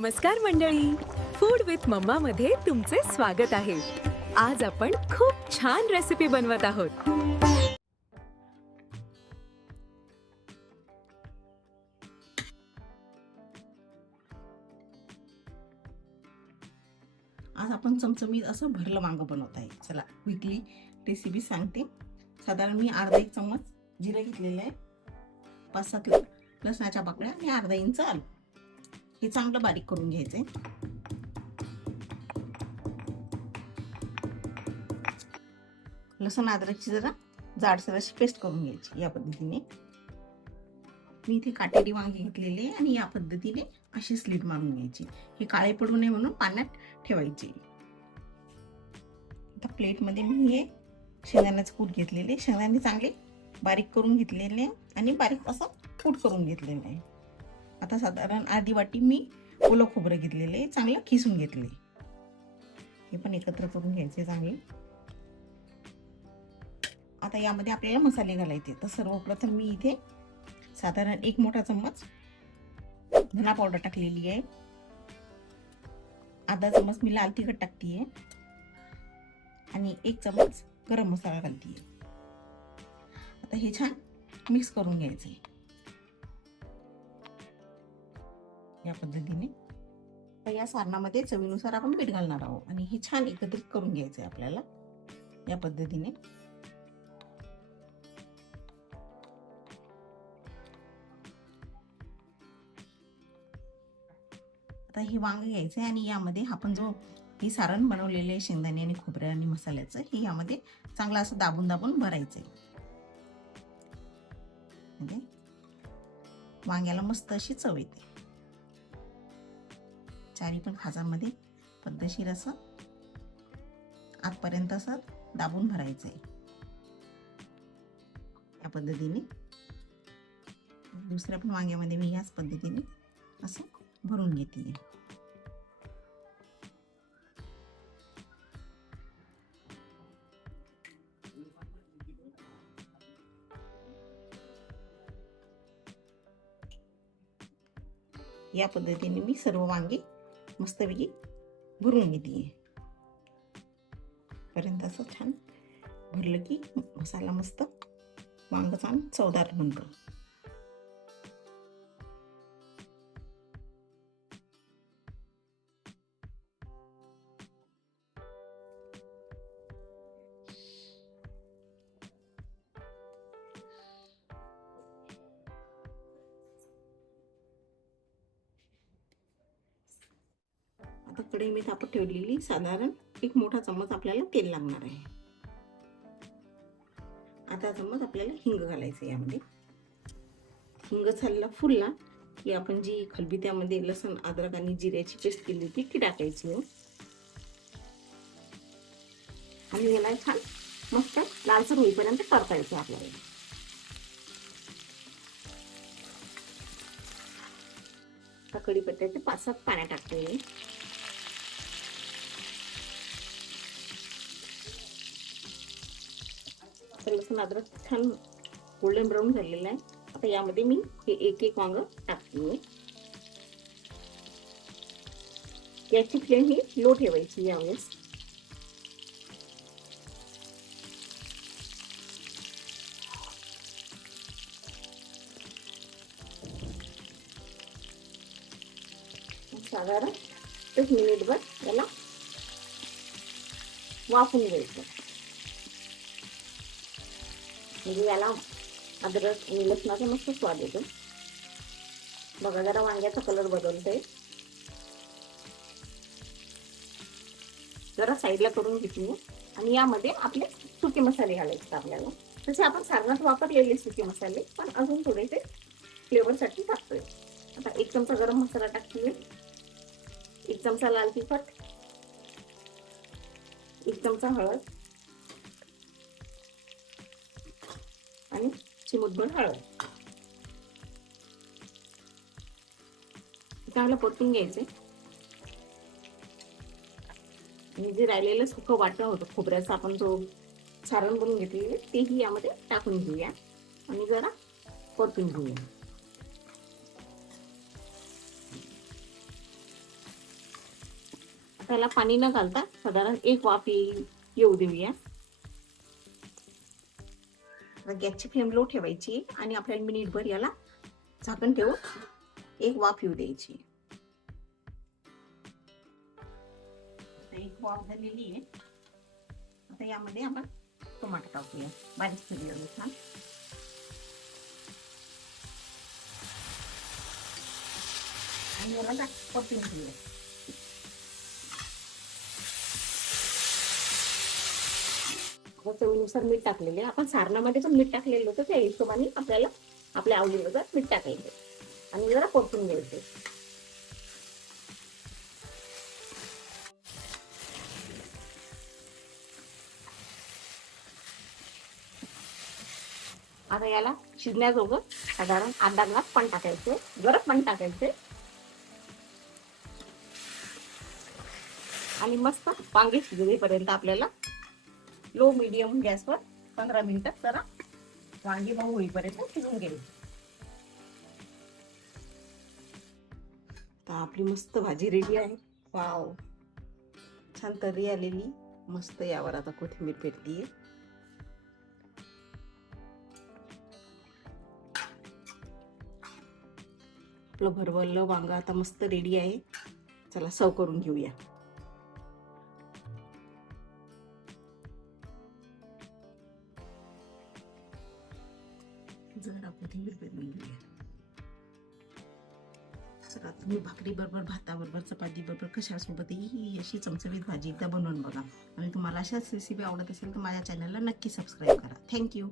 नमस्कार मंडळी, food with mamma मध्ये तुमचे स्वागत आहे. आज आपण खूप छान रेसिपी बनवत आहोत. आज आपण चमचमीत असं भरलं वांग बनवत आहे. चला क्विकली रेसिपी सांगते. साधारण मी अर्धा एक चम्मच जिरं घेतलेलं आहे, 5-7 लसणाच्या पाकळ्या आणि अर्धा इंच आलं. हे चांगलं बारीक करून घ्यायचंय. लसूण अद्रकची जरा जाडसर अशी पेस्ट करून घ्यायची. या पद्धतीने मी इथे काटेरी वांगी घेतलेले आणि या पद्धतीने अशी स्लिट मारून घ्यायची. हे काळे पडू नये म्हणून पाण्यात ठेवायचे. आता प्लेटमध्ये मी हे शेंगदाण्याचं कूट घेतलेले, शेंगदाणे चांगले बारीक करून घेतलेले आणि बारीक असं कूट करून घेतलेलं आहे. आता साधारण अर्धी वाटी मी ओलं खोबरं घेतलेले, चांगलं खिसून घेतले. हे पण एकत्र करून घ्यायचे चांगले. आता यामध्ये आपल्याला मसाले घालायचे. तर सर्वप्रथम मी इथे साधारण 1 मोठा चम्मच धना पावडर टाकलेली आहे. अर्धा चम्मच मी लाल तिखट टाकतीये आणि 1 चम्मच गरम मसाला घालतीये. आता हे छान मिक्स करून घ्यायचे या पद्धतीने. तर या सारणामध्ये चवीनुसार आपण मीठ घालणार आहोत आणि हे छान एकत्रित करून घ्यायचे आपल्याला या पद्धतीने. आता हे वांग घ्यायचं आणि यामध्ये आपण जो हे सारण बनवलेले शेंगदाणे आणि खोबरे आणि मसाल्याचं हे यामध्ये चांगलं असं दाबून दाबून भरायचंय. म्हणजे वांग्याला मस्त अशी चव येते. चारी पण खाजामध्ये पद्धतशीर असं आतपर्यंत असं दाबून भरायचंय या पद्धतीने. दुसऱ्या पण वांग्यामध्ये मी याच पद्धतीने असं भरून घेते. या पद्धतीने मी सर्व वांगी मस्तपैकी भरून घेते. पर्यंत असं छान भरलं की मसाला मस्त वांग छान चवदार बनतं. आता कढई मी तापत ठेवलेली साधारण 1 मोठा चम्मच आपल्याला तेल लागणार आहे. आता चम्मच आपल्याला हिंग घालायचं यामध्ये. हिंग छानला फुलला की आपण जी खलबत्त्यामध्ये लसूण अद्रक आणि जिऱ्याची पेस्ट केली होती ती टाकायची आणि याला छान मस्त लालसर होईपर्यंत परतायचं आपल्याला. आता कढीपत्त्याचे 5-7 पाने टाकते. लसूण अद्रक छान गोल्डन ब्राऊन झालेला आहे. आता यामध्ये मी हे एक वांग टाकते. याची फ्लेम ही लो ठेवायची यावेळेस. साधारण 1 मिनिटभर याला वाफून घ्यायचं. म्हणजे याला अद्रक आणि लसणाचा मस्त स्वाद येतो. बघा जरा वांग्याचा कलर बदलतोय. जरा साईडला करून घेतली आणि यामध्ये आपले सुके मसाले घालायचे आपल्याला. तसे आपण सारणात वापरलेले सुके मसाले पण अजून थोडेसे फ्लेवरसाठी टाकतोय. आता 1 चमचा गरम मसाला टाकते, 1 चमचा लाल तिखट, 1 चमचा हळद आणि चिमूटभर हळद. चांगलं परतून घ्यायचे. आणि जे राहिलेलं सुकं वाटण होतं खोबऱ्याचं आपण जो सारण बनवून घेतलेले तेही यामध्ये टाकून घेऊया आणि जरा परतून घेऊया. त्याला पाणी न घालता साधारण एक वाफ येऊ देऊया. गॅसची फ्लेम लो ठेवायची आणि आपल्याला मिनिटभर याला झाकण ठेवून एक वाफ येऊ द्यायची. एक वाफ झालेली आहे. आता यामध्ये आपण टोमॅटो टाकूया बारीक चिरलेलं छान. आणि याला परतून घेऊया. चवीनुसार मीठ टाकलेले, आपण सारणामध्ये पण मीठ टाकलेलं होतं, त्या हिशोबाने आपल्याला आपल्या आवडीनुसार मीठ टाकायचं आणि जरा परतून घ्यायचं. आता याला शिजण्याजोगं साधारण अर्धा ग्लास पाणी टाकायचं, गरम पाणी टाकायचं आणि मस्त वांगे शिजेपर्यंत आपल्याला लो मीडियम गॅसवर 15 मिनिटं जरा वांगी मऊ होईपर्यंत शिजून घ्यायची. तर आपली मस्त भाजी रेडी आहे. वाव, छान तर्री आलेली, मस्त. यावर आता कोथिंबीर पेटली. आपलं भरवलं वांग आता मस्त रेडी आहे. चला सर्व करून घेऊया. जरा कोथिंबीर पेरून घेऊया. सगळ्यात तुम्ही भाकरी बरोबर, भाताबरोबर, चपाती बरोबर कशासोबत ही अशी चमचमीत भाजी एकदा बनवून बघा. आणि तुम्हाला अशाच रेसिपी आवडत असेल तर माझ्या चॅनलला नक्की सबस्क्राईब करा. थँक्यू.